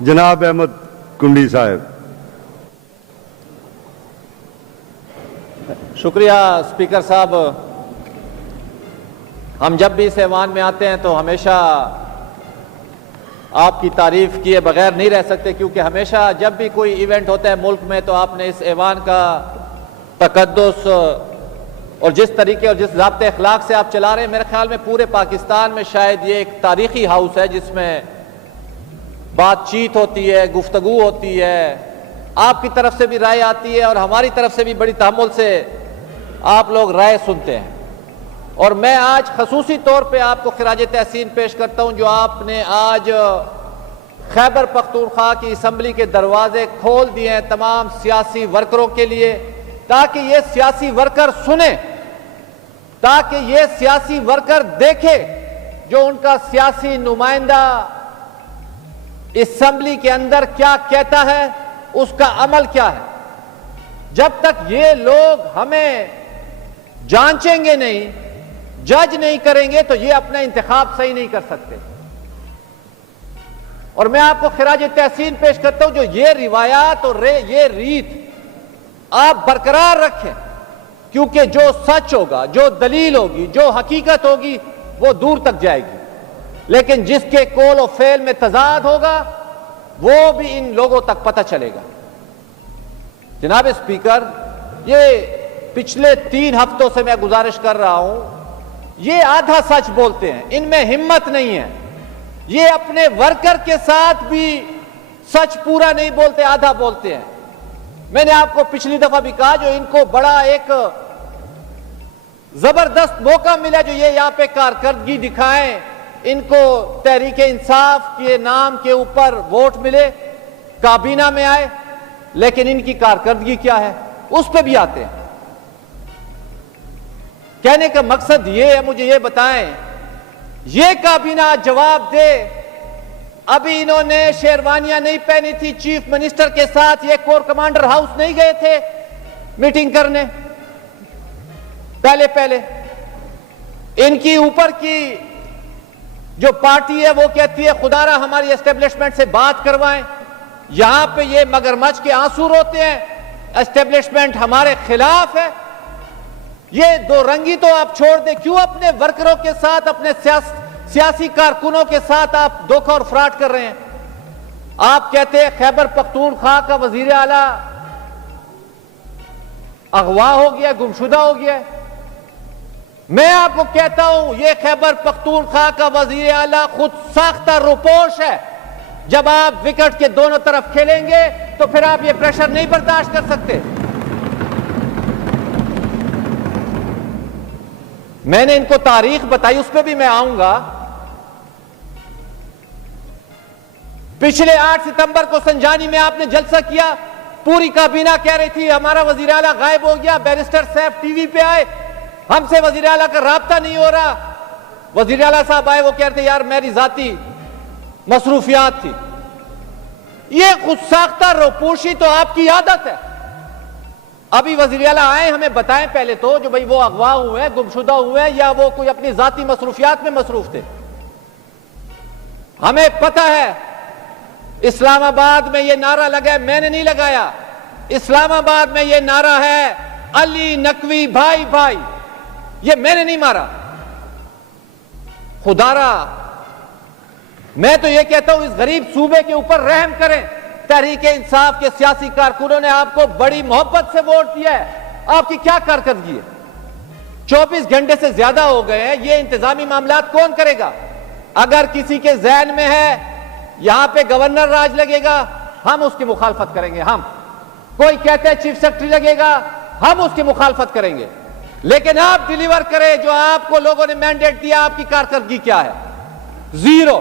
جناب احمد کنڈی صاحب۔ شکریہ اسپیکر صاحب۔ ہم جب بھی اس ایوان میں آتے ہیں تو ہمیشہ آپ کی تعریف کیے بغیر نہیں رہ سکتے، کیونکہ ہمیشہ جب بھی کوئی ایونٹ ہوتا ہے ملک میں تو آپ نے اس ایوان کا تقدس اور جس طریقے اور جس ضابط اخلاق سے آپ چلا رہے ہیں، میرے خیال میں پورے پاکستان میں شاید یہ ایک تاریخی ہاؤس ہے جس میں بات چیت ہوتی ہے، گفتگو ہوتی ہے، آپ کی طرف سے بھی رائے آتی ہے اور ہماری طرف سے بھی بڑی تحمل سے آپ لوگ رائے سنتے ہیں۔ اور میں آج خصوصی طور پہ آپ کو خراج تحسین پیش کرتا ہوں جو آپ نے آج خیبر پختونخوا کی اسمبلی کے دروازے کھول دیے ہیں تمام سیاسی ورکروں کے لیے، تاکہ یہ سیاسی ورکر سنیں، تاکہ یہ سیاسی ورکر دیکھے جو ان کا سیاسی نمائندہ اسمبلی کے اندر کیا کہتا ہے، اس کا عمل کیا ہے۔ جب تک یہ لوگ ہمیں جانچیں گے نہیں، جج نہیں کریں گے تو یہ اپنا انتخاب صحیح نہیں کر سکتے۔ اور میں آپ کو خراج تحسین پیش کرتا ہوں جو یہ روایات اور یہ ریت آپ برقرار رکھیں، کیونکہ جو سچ ہوگا، جو دلیل ہوگی، جو حقیقت ہوگی وہ دور تک جائے گی، لیکن جس کے قول و فعل میں تضاد ہوگا وہ بھی ان لوگوں تک پتہ چلے گا۔ جناب اسپیکر، یہ پچھلے 3 ہفتوں سے میں گزارش کر رہا ہوں، یہ آدھا سچ بولتے ہیں، ان میں ہمت نہیں ہے، یہ اپنے ورکر کے ساتھ بھی سچ پورا نہیں بولتے، آدھا بولتے ہیں۔ میں نے آپ کو پچھلی دفعہ بھی کہا جو ان کو بڑا ایک زبردست موقع ملا جو یہ یہاں پہ کارکردگی دکھائیں، ان کو تحریک انصاف کے نام کے اوپر ووٹ ملے، کابینہ میں آئے، لیکن ان کی کارکردگی کیا ہے اس پہ بھی آتے ہیں۔ کہنے کا مقصد یہ ہے، مجھے یہ بتائیں، یہ کابینہ جواب دے، ابھی انہوں نے شیروانیاں نہیں پہنی تھی، چیف منسٹر کے ساتھ یہ کور کمانڈر ہاؤس نہیں گئے تھے میٹنگ کرنے، پہلے ان کی اوپر کی جو پارٹی ہے وہ کہتی ہے خدا را ہماری اسٹیبلشمنٹ سے بات کروائیں، یہاں پہ یہ مگرمچھ کے آنسو روتے ہیں، اسٹیبلشمنٹ ہمارے خلاف ہے۔ یہ دو رنگی تو آپ چھوڑ دیں، کیوں اپنے ورکروں کے ساتھ، اپنے سیاسی کارکنوں کے ساتھ آپ دھوکہ اور فراڈ کر رہے ہیں؟ آپ کہتے ہیں خیبر پختونخوا کا وزیر اعلیٰ اغوا ہو گیا، گمشدہ ہو گیا ہے۔ میں آپ کو کہتا ہوں یہ خیبر پختونخوا کا وزیر اعلیٰ خود ساختہ روپوش ہے۔ جب آپ وکٹ کے دونوں طرف کھیلیں گے تو پھر آپ یہ پریشر نہیں برداشت کر سکتے۔ میں نے ان کو تاریخ بتائی، اس پہ بھی میں آؤں گا۔ پچھلے 8 ستمبر کو سنجانی میں آپ نے جلسہ کیا، پوری کابینہ کہہ رہی تھی ہمارا وزیر اعلیٰ غائب ہو گیا، بیرسٹر سیف ٹی وی پہ آئے، ہم سے وزیر اعلیٰ کا رابطہ نہیں ہو رہا۔ وزیر اعلیٰ صاحب آئے، وہ کہہ رہے تھے یار میری ذاتی مصروفیات تھی۔ یہ خود ساختہ روپوشی تو آپ کی عادت ہے۔ ابھی وزیر اعلیٰ آئے، ہمیں بتائیں پہلے تو جو بھئی وہ اغوا ہوئے ہیں، گمشدہ ہوئے ہیں، یا وہ کوئی اپنی ذاتی مصروفیات میں مصروف تھے۔ ہمیں پتہ ہے اسلام آباد میں یہ نعرہ لگا ہے، میں نے نہیں لگایا، اسلام آباد میں یہ نعرہ ہے علی نقوی بھائی بھائی، یہ میں نے نہیں مارا۔ خدا را میں تو یہ کہتا ہوں اس غریب صوبے کے اوپر رحم کریں۔ تحریک انصاف کے سیاسی کارکنوں نے آپ کو بڑی محبت سے ووٹ دیا ہے، آپ کی کیا کارکردگی ہے؟ 24 گھنٹے سے زیادہ ہو گئے ہیں، یہ انتظامی معاملات کون کرے گا؟ اگر کسی کے ذہن میں ہے یہاں پہ گورنر راج لگے گا، ہم اس کی مخالفت کریں گے۔ ہم کوئی کہتے ہیں چیف سیکرٹری لگے گا، ہم اس کی مخالفت کریں گے، لیکن آپ ڈیلیور کریں جو آپ کو لوگوں نے مینڈیٹ دیا۔ آپ کی کارکردگی کیا ہے؟ زیرو۔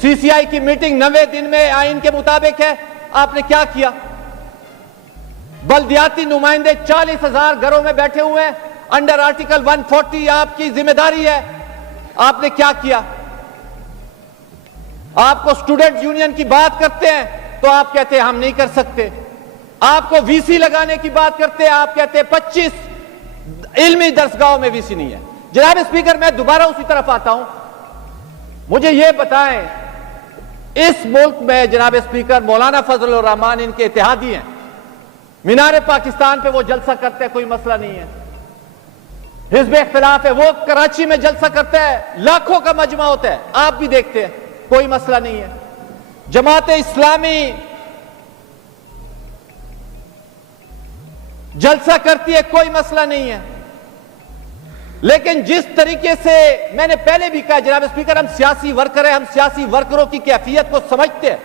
سی سی آئی کی میٹنگ 90 دن میں آئین کے مطابق ہے، آپ نے کیا کیا؟ بلدیاتی نمائندے 40,000 گھروں میں بیٹھے ہوئے ہیں، انڈر آرٹیکل 140 آپ کی ذمہ داری ہے، آپ نے کیا کیا؟ آپ کو اسٹوڈنٹ یونین کی بات کرتے ہیں تو آپ کہتے ہیں ہم نہیں کر سکتے، آپ کو وی سی لگانے کی بات کرتے ہیں، آپ کہتے ہیں 25 علمی درسگاہوں میں وی سی نہیں ہے۔ جناب اسپیکر، میں دوبارہ اسی طرف آتا ہوں، مجھے یہ بتائیں اس ملک میں جناب اسپیکر مولانا فضل الرحمان ان کے اتحادی ہیں. مینار پاکستان پہ وہ جلسہ کرتے ہیں, کوئی مسئلہ نہیں ہے. حزب اختلاف ہے, وہ کراچی میں جلسہ کرتا ہے, لاکھوں کا مجمع ہوتا ہے, آپ بھی دیکھتے ہیں, کوئی مسئلہ نہیں ہے. جماعت اسلامی جلسہ کرتی ہے, کوئی مسئلہ نہیں ہے. لیکن جس طریقے سے میں نے پہلے بھی کہا جناب اسپیکر, ہم سیاسی ورکر ہیں, ہم سیاسی ورکروں کی کیفیت کو سمجھتے ہیں.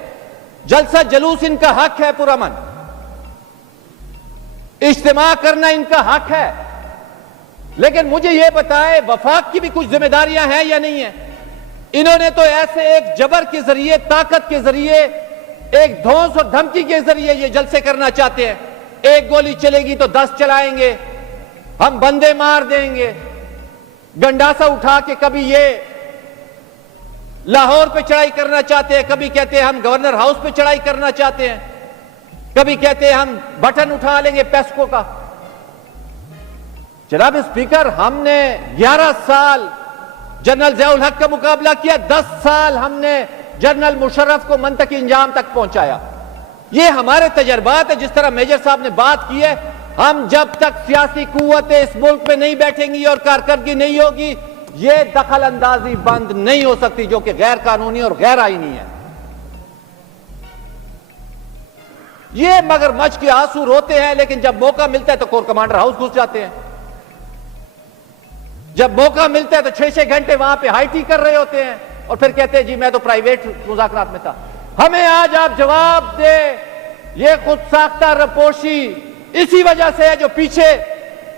جلسہ جلوس ان کا حق ہے پرامن, اجتماع کرنا ان کا حق ہے, لیکن مجھے یہ بتائے وفاق کی بھی کچھ ذمہ داریاں ہیں یا نہیں ہیں؟ انہوں نے تو ایسے ایک جبر کے ذریعے, طاقت کے ذریعے, ایک دھونس اور دھمکی کے ذریعے یہ جلسے کرنا چاہتے ہیں. ایک گولی چلے گی تو 10 چلائیں گے, ہم بندے مار دیں گے, گنڈاسا اٹھا کے کبھی یہ لاہور پہ چڑھائی کرنا چاہتے ہیں, کبھی کہتے ہیں ہم گورنر ہاؤس پہ چڑھائی کرنا چاہتے ہیں, کبھی کہتے ہیں ہم بٹن اٹھا لیں گے پیسکو کا. جناب اسپیکر, ہم نے 11 سال جنرل ضیاء الحق کا مقابلہ کیا, 10 سال ہم نے جنرل مشرف کو منطقی انجام تک پہنچایا. یہ ہمارے تجربات ہے. جس طرح میجر صاحب نے بات کی ہے, ہم جب تک سیاسی قوتیں اس ملک میں نہیں بیٹھیں گی اور کارکردگی نہیں ہوگی, یہ دخل اندازی بند نہیں ہو سکتی, جو کہ غیر قانونی اور غیر آئینی ہے. یہ مگرمچھ کے آنسو روتے ہیں, لیکن جب موقع ملتا ہے تو کور کمانڈر ہاؤس گھس جاتے ہیں. جب موقع ملتا ہے تو 6 گھنٹے وہاں پہ ہائی ٹی کر رہے ہوتے ہیں, اور پھر کہتے ہیں جی میں تو پرائیویٹ مذاکرات میں تھا. ہمیں آج آپ جواب دے, یہ خود ساختہ رپوشی اسی وجہ سے ہے جو پیچھے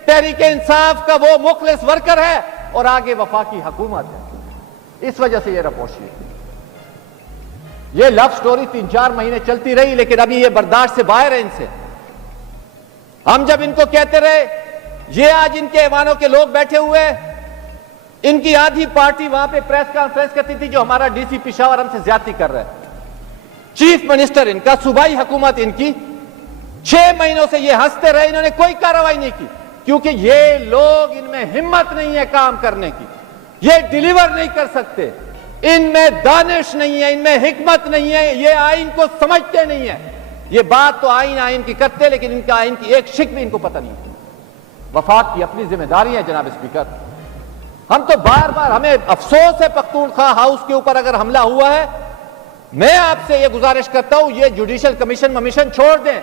تحریک انصاف کا وہ مخلص ورکر ہے اور آگے وفاقی حکومت ہے, اس وجہ سے یہ رپوشی ہے. یہ لو سٹوری 3-4 مہینے چلتی رہی, لیکن ابھی یہ برداشت سے باہر ہے ان سے. ہم جب ان کو کہتے رہے, یہ آج ان کے ایوانوں کے لوگ بیٹھے ہوئے, ان کی آدھی پارٹی وہاں پہ پریس کانفرنس کرتی تھی جو ہمارا ڈی سی پشاور ہم سے زیادتی کر رہا ہے. چیف منسٹر ان کا, صوبائی حکومت ان کی, 6 مہینوں سے یہ ہنستے رہے, انہوں نے کوئی کارروائی نہیں کی, کیونکہ یہ لوگ, ان میں ہمت نہیں ہے کام کرنے کی, یہ ڈیلیور نہیں کر سکتے, ان میں دانش نہیں ہے, ان میں حکمت نہیں ہے, یہ آئین کو سمجھتے نہیں ہیں. یہ بات تو آئین کی کرتے, لیکن ان کا آئین کی ایک شک بھی ان کو پتہ نہیں. وفاق کی اپنی ذمہ داری ہے جناب اسپیکر. ہم تو بار بار, ہمیں افسوس ہے پختونخوا ہاؤس کے اوپر اگر حملہ ہوا ہے. میں آپ سے یہ گزارش کرتا ہوں, یہ جوڈیشل کمیشن چھوڑ دیں,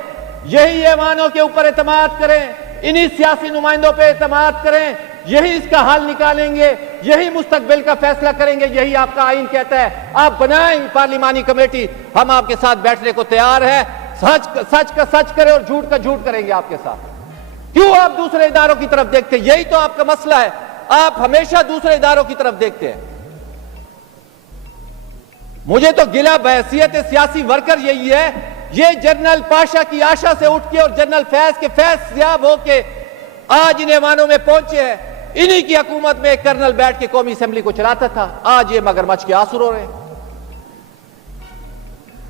یہی ایوانوں کے اوپر اعتماد کریں, انہی سیاسی نمائندوں پہ اعتماد کریں, یہی اس کا حل نکالیں گے, یہی مستقبل کا فیصلہ کریں گے, یہی آپ کا آئین کہتا ہے. آپ بنائیں پارلیمانی کمیٹی, ہم آپ کے ساتھ بیٹھنے کو تیار ہیں. سچ کا سچ کرے اور جھوٹ کا جھوٹ کریں گے آپ کے ساتھ. کیوں آپ دوسرے اداروں کی طرف دیکھتے ہیں؟ یہی تو آپ کا مسئلہ ہے, آپ ہمیشہ دوسرے اداروں کی طرف دیکھتے ہیں. مجھے تو گلہ بحیثیت سیاسی ورکر یہی ہے, یہ جنرل پاشا کی آشا سے اٹھ کے اور جنرل فیض کے فیض یاب ہو کے آج ان ایوانوں میں پہنچے ہیں. انہی کی حکومت میں ایک کرنل بیٹھ کے قومی اسمبلی کو چلاتا تھا, آج یہ مگرمچھ کے آنسو رو رہے ہیں.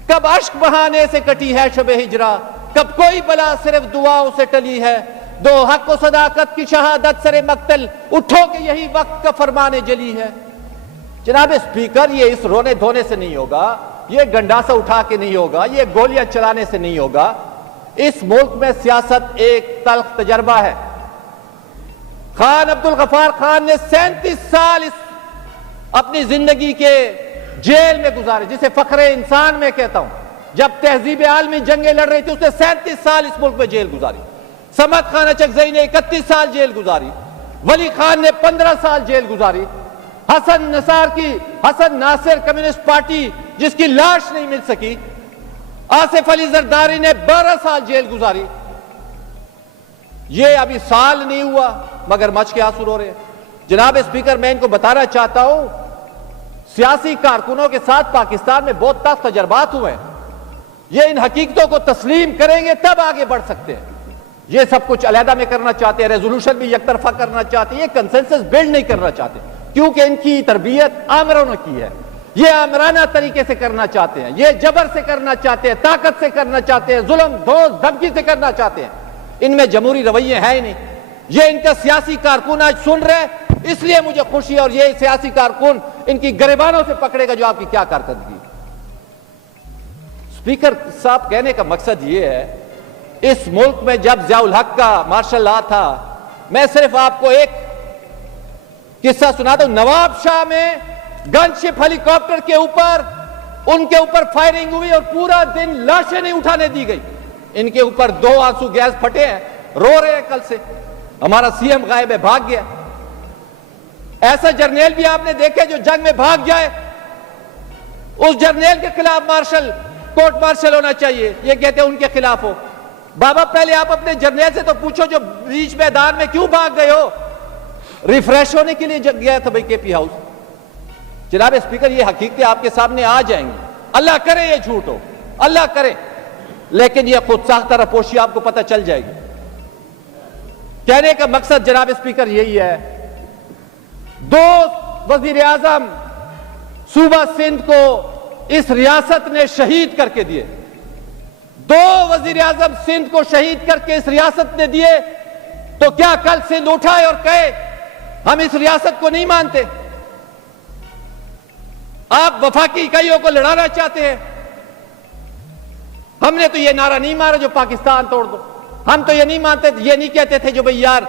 کب اشک بہانے سے کٹی ہے شب ہجرا, کب کوئی بلا صرف دعاؤں سے ٹلی ہے. دو حق و صداقت کی شہادت سر مقتل, اٹھو کہ یہی وقت کا فرمان جلی ہے. جناب اسپیکر, یہ اس رونے دھونے سے نہیں ہوگا, یہ گنڈاسا اٹھا کے نہیں ہوگا, یہ گولیاں چلانے سے نہیں ہوگا. اس ملک میں سیاست ایک تلخ تجربہ ہے. خان عبد الغفار خان نے 37 سال اپنی زندگی کے جیل میں گزارے, جسے فخر انسان میں کہتا ہوں. جب تہذیب عالمی جنگیں لڑ رہی تھی, اس نے 37 سال اس ملک میں جیل گزاری. صمد خان اچکزئی نے 31 سال جیل گزاری, ولی خان نے 15 سال جیل گزاری, حسن ناصر کمیونسٹ پارٹی جس کی لاش نہیں مل سکی, آصف علی زرداری نے 12 سال جیل گزاری. یہ ابھی سال نہیں ہوا مگر مچ کے آنسو رو رہے ہیں. جناب اسپیکر, میں ان کو بتانا چاہتا ہوں, سیاسی کارکنوں کے ساتھ پاکستان میں بہت تلخ تجربات ہوئے ہیں. یہ ان حقیقتوں کو تسلیم کریں گے تب آگے بڑھ سکتے ہیں. یہ سب کچھ علیحدہ میں کرنا چاہتے ہیں, ریزولوشن بھی یک طرفہ کرنا چاہتے ہیں, یہ کنسنسس بلڈ نہیں کرنا چاہتے, کیونکہ ان کی تربیت آمروں نے کی ہے. یہ آمرانہ طریقے سے کرنا چاہتے ہیں, یہ جبر سے کرنا چاہتے ہیں, طاقت سے کرنا چاہتے ہیں, ظلم دھوس دھمکی سے کرنا چاہتے ہیں. ان میں جمہوری رویے ہیں ہی نہیں. یہ ان کا سیاسی کارکن آج سن رہے, اس لیے مجھے خوشی ہے, اور یہ سیاسی کارکن ان کی گریبانوں سے پکڑے گا جو آپ کی کیا کارکردگی. اسپیکر صاحب کہنے کا مقصد یہ ہے، اس ملک میں جب ضیاء الحق کا مارشل لا تھا، میں صرف آپ کو ایک قصہ سناتا ہوں۔ نواب شاہ میں گن شپ ہیلی کاپٹر کے اوپر ان کے اوپر فائرنگ ہوئی اور پورا دن لاشیں نہیں اٹھانے دی گئی۔ ان کے اوپر 2 آنسو گیس پھٹے ہیں، رو رہے ہیں کل سے، ہمارا سی ایم غائب ہے، بھاگ گیا۔ ایسا جرنیل بھی آپ نے دیکھے جو جنگ میں بھاگ جائے، اس جرنیل کے خلاف مارشل کورٹ مارشل ہونا چاہیے، یہ کہتے ہیں ان کے خلاف ہو۔ بابا پہلے آپ اپنے جرنیل سے تو پوچھو جو بیچ میدان میں کیوں بھاگ گئے ہو؟ ریفریش ہونے کے لیے گیا تھا بھائی کے پی ہاؤس۔ جناب اسپیکر، یہ حقیقتیں آپ کے سامنے آ جائیں گی، اللہ کرے یہ جھوٹ ہو، اللہ کرے، لیکن یہ خود ساختہ رپوشی آپ کو پتہ چل جائے گی۔ کہنے کا مقصد جناب اسپیکر یہی ہے، 2 وزیر اعظم صوبہ سندھ کو اس ریاست نے شہید کر کے دیے، 2 وزیر اعظم سندھ کو شہید کر کے اس ریاست نے دیے، تو کیا کل سندھ اٹھائے اور کہے ہم اس ریاست کو نہیں مانتے؟ آپ وفاقی اکائیوں کو لڑانا چاہتے ہیں، ہم نے تو یہ نعرہ نہیں مارا جو پاکستان توڑ دو، ہم تو یہ نہیں مانتے، یہ نہیں کہتے تھے جو بھئی یار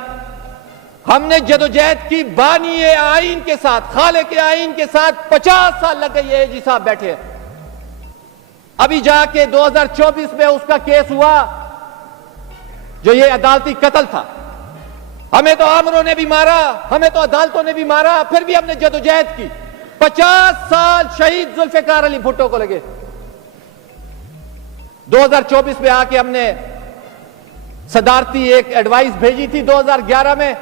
ہم نے جدوجہد کی بانی آئین کے ساتھ، خالق آئین کے ساتھ 50 سال لگ گئے، یہ جی صاحب بیٹھے ہیں۔ ابھی جا کے 2024 میں اس کا کیس ہوا جو یہ عدالتی قتل تھا، ہمیں تو آمروں نے بھی مارا، ہمیں تو عدالتوں نے بھی مارا، پھر بھی ہم نے جدوجہد کی، 50 سال شہید ذوالفقار علی بھٹو کو لگے۔ 2024 میں آ کے ہم نے صدارتی ایک ایڈوائس بھیجی تھی 2011 میں،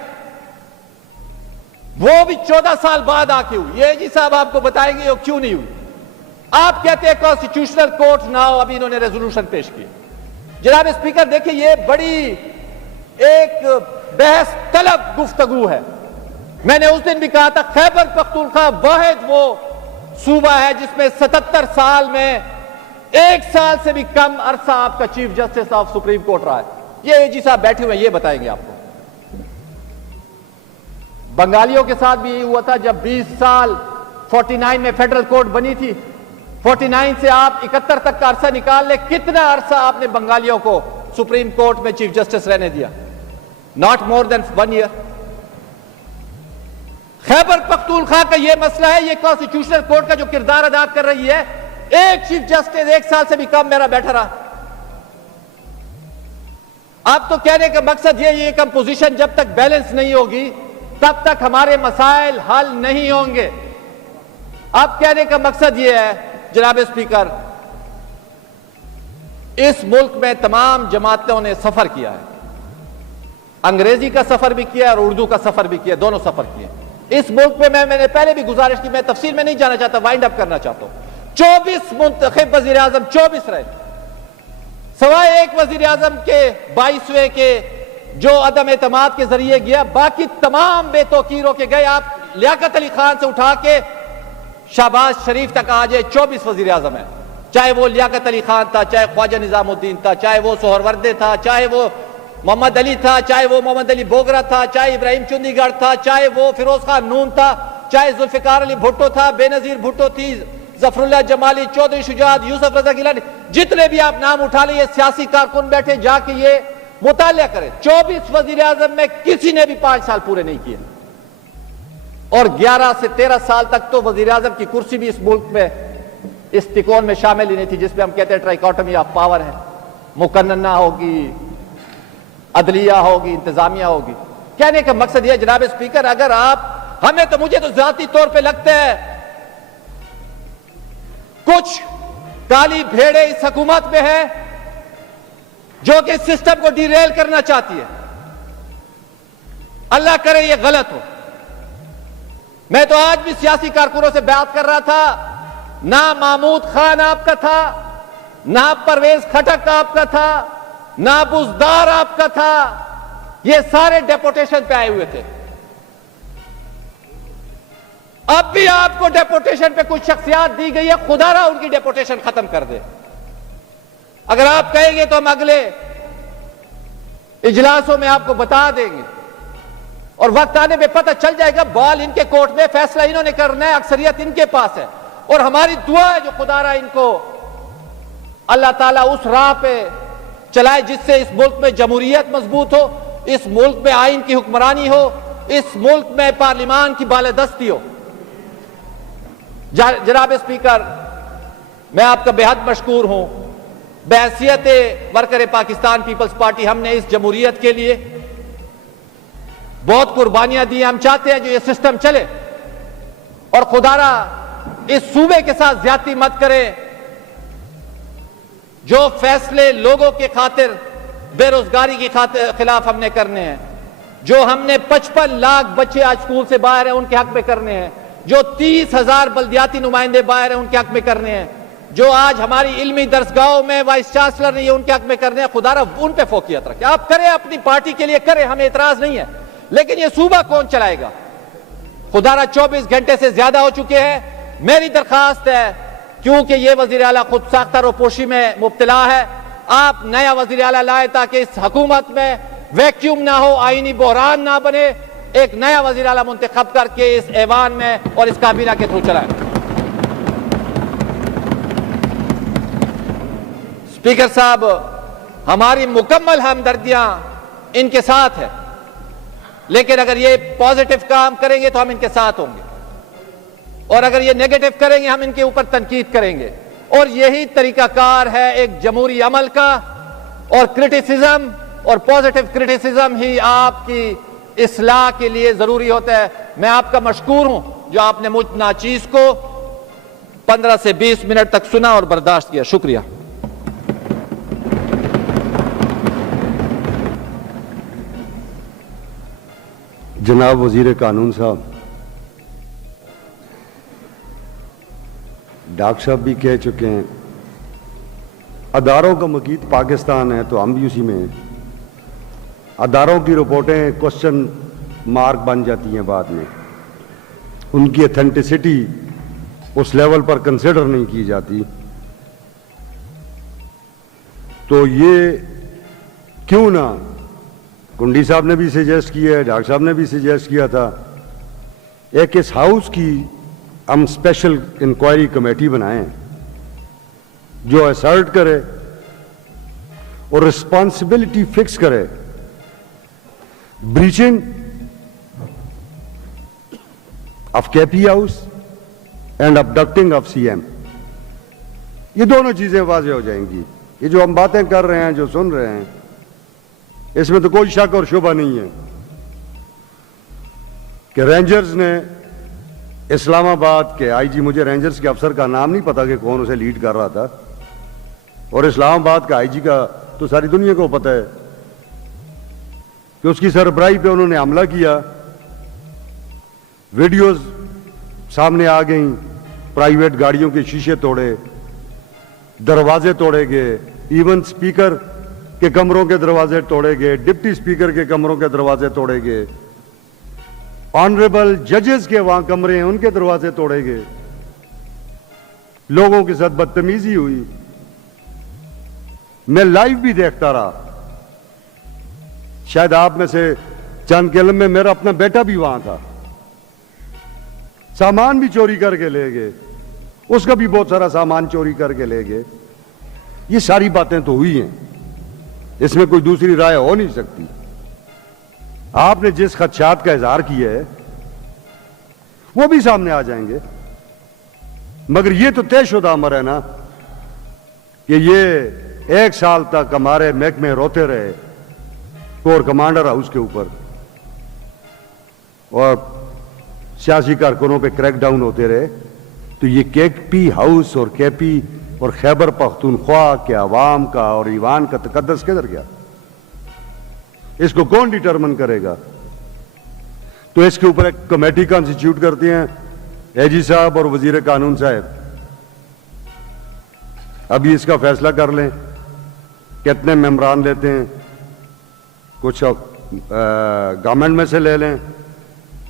وہ بھی 14 سال بعد آ کے ہوئی، یہ جی صاحب آپ کو بتائیں گے کیوں نہیں ہوئی۔ آپ کہتے ہیں کانسٹیٹیوشنل کورٹ نہ ہو، ابھی انہوں نے ریزولوشن پیش کی۔ جناب اسپیکر دیکھیں، یہ بڑی ایک بحث طلب گفتگو ہے۔ میں نے اس دن بھی کہا تھا خیبر پختونخوا واحد وہ صوبہ ہے جس میں 77 سال میں 1 سال سے بھی کم عرصہ آپ کا chief justice of supreme court رہا ہے۔ یہ جی صاحب بیٹھے ہوئے یہ بتائیں گے آپ کو۔ بنگالیوں کے ساتھ بھی یہ ہوا تھا جب 20 سال 49 میں فیڈرل کورٹ بنی تھی، 49 سے آپ 71 تک کا عرصہ نکال لیں، کتنا عرصہ آپ نے بنگالیوں کو سپریم کورٹ میں چیف جسٹس رہنے دیا؟ Not more than 1 year. Khyber Pakhtunkhwa کا یہ مسئلہ ہے، یہ کانسٹیٹیوشنل کورٹ کا جو کردار ادا کر رہی ہے، ایک چیف جسٹس 1 سال سے بھی کم میرا بیٹھا رہا۔ آپ تو کہنے کا مقصد یہ کمپوزیشن جب تک بیلنس نہیں ہوگی تب تک ہمارے مسائل حل نہیں ہوں گے۔ آپ کہنے کا مقصد یہ ہے جناب اسپیکر، اس ملک میں تمام جماعتوں نے سفر کیا ہے، انگریزی کا سفر بھی کیا اور اردو کا سفر بھی کیا، دونوں سفر کیے۔ اس ملک میں میں نے پہلے بھی گزارش کی، میں تفصیل میں نہیں جانا چاہتا، وائنڈ اپ کرنا چاہتا ہوں۔ 24 منتخب وزیر اعظم 24 رہے، سوائے ایک وزیر اعظم کے 22ویں کے جو عدم اعتماد کے ذریعے گیا، باقی تمام بے توقیروں کے گئے۔ آپ لیاقت علی خان سے اٹھا کے شہباز شریف تک آ جائے، 24 وزیر اعظم ہیں، چاہے وہ لیاقت علی خان تھا، چاہے خواجہ نظام الدین تھا، چاہے وہ سہروردے تھا، چاہے وہ محمد علی تھا، چاہے وہ محمد علی بوگرا تھا، چاہے ابراہیم چندی گڑھ تھا، چاہے وہ فیروز خان نون تھا، چاہے ذوالفقار علی بھٹو تھا، بے نظیر بھٹو تھی، ظفر اللہ جمالی، چودھری شجاعت، یوسف رضا گیلانی، جتنے بھی آپ نام اٹھا لیں، یہ سیاسی کارکن بیٹھے، جا کے یہ مطالعہ کریں۔ 24 وزیر اعظم میں کسی نے بھی 5 سال پورے نہیں کیے، اور 11 سے 13 سال تک تو وزیر اعظم کی کرسی بھی اس ملک میں اس تکون میں شامل ہی نہیں تھی جس میں ہم کہتے ہیں ٹرائیکاٹمی آف پاور ہے، مقننہ ہوگی، عدلیہ ہوگی، انتظامیہ ہوگی۔ کہنے کا مقصد یہ جناب اسپیکر، اگر آپ ہمیں تو مجھے تو ذاتی طور پہ لگتا ہے کچھ کالی بھیڑیں اس حکومت میں ہے جو کہ سسٹم کو ڈیریل کرنا چاہتی ہے۔ اللہ کرے یہ غلط ہو۔ میں تو آج بھی سیاسی کارکنوں سے بات کر رہا تھا، نہ محمود خان آپ کا تھا، نہ پرویز کھٹک آپ کا تھا، نہ بزدار آپ کا تھا، یہ سارے ڈیپوٹیشن پہ آئے ہوئے تھے۔ اب بھی آپ کو ڈیپوٹیشن پہ کچھ شخصیات دی گئی ہے، خدا را ان کی ڈیپوٹیشن ختم کر دے۔ اگر آپ کہیں گے تو ہم اگلے اجلاسوں میں آپ کو بتا دیں گے، اور وقت آنے پہ پتہ چل جائے گا، بال ان کے کورٹ میں، فیصلہ انہوں نے کرنا ہے، اکثریت ان کے پاس ہے، اور ہماری دعا ہے جو خدا را ان کو اللہ تعالیٰ اس راہ پہ چلائے جس سے اس ملک میں جمہوریت مضبوط ہو، اس ملک میں آئین کی حکمرانی ہو، اس ملک میں پارلیمان کی بالادستی ہو۔ جناب اسپیکر، میں آپ کا بے حد مشکور ہوں۔ بحیثیت ورکر پاکستان پیپلز پارٹی ہم نے اس جمہوریت کے لیے بہت قربانیاں دی ہیں۔ ہم چاہتے ہیں جو یہ سسٹم چلے، اور خدا را اس صوبے کے ساتھ زیادتی مت کرے۔ جو فیصلے لوگوں کے خاطر، بے روزگاری کے خلاف ہم نے کرنے ہیں، جو ہم نے 55 لاکھ بچے آج اسکول سے باہر ہیں ان کے حق میں کرنے ہیں، جو 30,000 بلدیاتی نمائندے باہر ہیں ان کے حق میں کرنے ہیں، جو آج ہماری علمی درسگاہوں میں وائس چانسلر نہیں ہے ان کے حق میں کرنے ہیں، خدا را ان پہ فوقیت رکھے۔ آپ کریں، اپنی پارٹی کے لیے کریں، ہمیں اعتراض نہیں ہے، لیکن یہ صوبہ کون چلائے گا؟ خدا را 24 گھنٹے سے زیادہ ہو چکے ہیں۔ میری درخواست ہے، کیونکہ یہ وزیر اعلیٰ خود ساختہ روپوشی میں مبتلا ہے، آپ نیا وزیر اعلیٰ لائے تاکہ اس حکومت میں ویکیوم نہ ہو، آئینی بحران نہ بنے۔ ایک نیا وزیر اعلیٰ منتخب کر کے اس ایوان میں اور اس کابینہ کے تھرو چلائیں۔ اسپیکر صاحب، ہماری مکمل ہمدردیاں ان کے ساتھ ہے، لیکن اگر یہ پازیٹو کام کریں گے تو ہم ان کے ساتھ ہوں گے، اور اگر یہ نیگیٹو کریں گے ہم ان کے اوپر تنقید کریں گے۔ اور یہی طریقہ کار ہے ایک جمہوری عمل کا، اور کرٹیسزم اور پازیٹو کرٹیسزم ہی آپ کی اصلاح کے لیے ضروری ہوتا ہے۔ میں آپ کا مشکور ہوں جو آپ نے مجھ ناچیز کو 15 سے 20 منٹ تک سنا اور برداشت کیا۔ شکریہ۔ جناب وزیر قانون صاحب، ڈاکٹر صاحب بھی کہہ چکے ہیں، اداروں کا مقید پاکستان ہے تو ہم بھی اسی میں ہیں۔ اداروں کی رپورٹیں کوسچن مارک بن جاتی ہیں بعد میں، ان کی ایتھینٹسٹی اس لیول پر کنسیڈر نہیں کی جاتی۔ تو یہ کیوں نہ کنڈی صاحب نے بھی سجیسٹ کیا ہے، ڈاکٹر صاحب نے بھی سجیسٹ کیا تھا، ایک اس ہاؤس کی ہم اسپیشل انکوائری کمیٹی بنائیں جو اسرٹ کرے اور رسپانسبلٹی فکس کرے۔ Breaching of K P house and abducting of C M, یہ دونوں چیزیں واضح ہو جائیں گی۔ یہ جو ہم باتیں کر رہے ہیں، جو سن رہے ہیں، اس میں تو کوئی شک اور شبہ نہیں ہے کہ رینجرز نے اسلام آباد کے آئی جی، مجھے رینجرز کے افسر کا نام نہیں پتا کہ کون اسے لیڈ کر رہا تھا، اور اسلام آباد کا آئی جی کا تو ساری دنیا کو پتا ہے کہ اس کی سربراہی پہ انہوں نے حملہ کیا۔ ویڈیوز سامنے آ گئیں، پرائیویٹ گاڑیوں کے شیشے توڑے، دروازے توڑے گئے، ایون سپیکر کے کمروں کے دروازے توڑے گئے، ڈپٹی سپیکر کے کمروں کے دروازے توڑے گئے، آنریبل ججز کے وہاں کمرے ہیں ان کے دروازے توڑے گئے، لوگوں کے ساتھ بدتمیزی ہوئی۔ میں لائیو بھی دیکھتا رہا، شاید آپ میں سے چند کے لمحے میرا اپنا بیٹا بھی وہاں تھا، سامان بھی چوری کر کے لے گئے، اس کا بھی بہت سارا سامان چوری کر کے لے گئے۔ یہ ساری باتیں تو ہوئی ہیں، اس میں کوئی دوسری رائے ہو نہیں سکتی۔ آپ نے جس خدشات کا اظہار کیا ہے وہ بھی سامنے آ جائیں گے، مگر یہ تو طے شدہ امر ہے نا کہ یہ 1 سال تک ہمارے محکمے روتے رہے کور کمانڈر ہاؤس کے اوپر، اور سیاسی کارکنوں پہ کریک ڈاؤن ہوتے رہے، تو یہ کے پی ہاؤس اور کے پی اور خیبر پختونخوا کے عوام کا اور ایوان کا تقدس کدھر گیا؟ اس کو کون ڈیٹرمن کرے گا؟ تو اس کے اوپر ایک کمیٹی کانسٹیٹیوٹ کرتے ہیں اے جی صاحب اور وزیر قانون صاحب، ابھی اس کا فیصلہ کر لیں کتنے ممبران لیتے ہیں، کچھ گورنمنٹ میں سے لے لیں،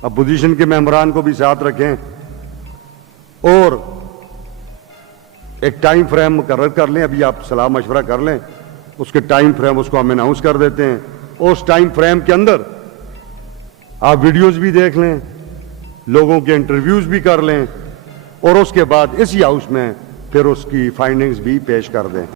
اپوزیشن کے ممبران کو بھی ساتھ رکھیں، اور ایک ٹائم فریم مقرر کر لیں۔ ابھی آپ صلاح مشورہ کر لیں، اس کے ٹائم فریم اس کو ہم اناؤنس کر دیتے ہیں، اور اس ٹائم فریم کے اندر آپ ویڈیوز بھی دیکھ لیں، لوگوں کے انٹرویوز بھی کر لیں، اور اس کے بعد اسی ہاؤس میں پھر اس کی فائنڈنگز بھی پیش کر دیں۔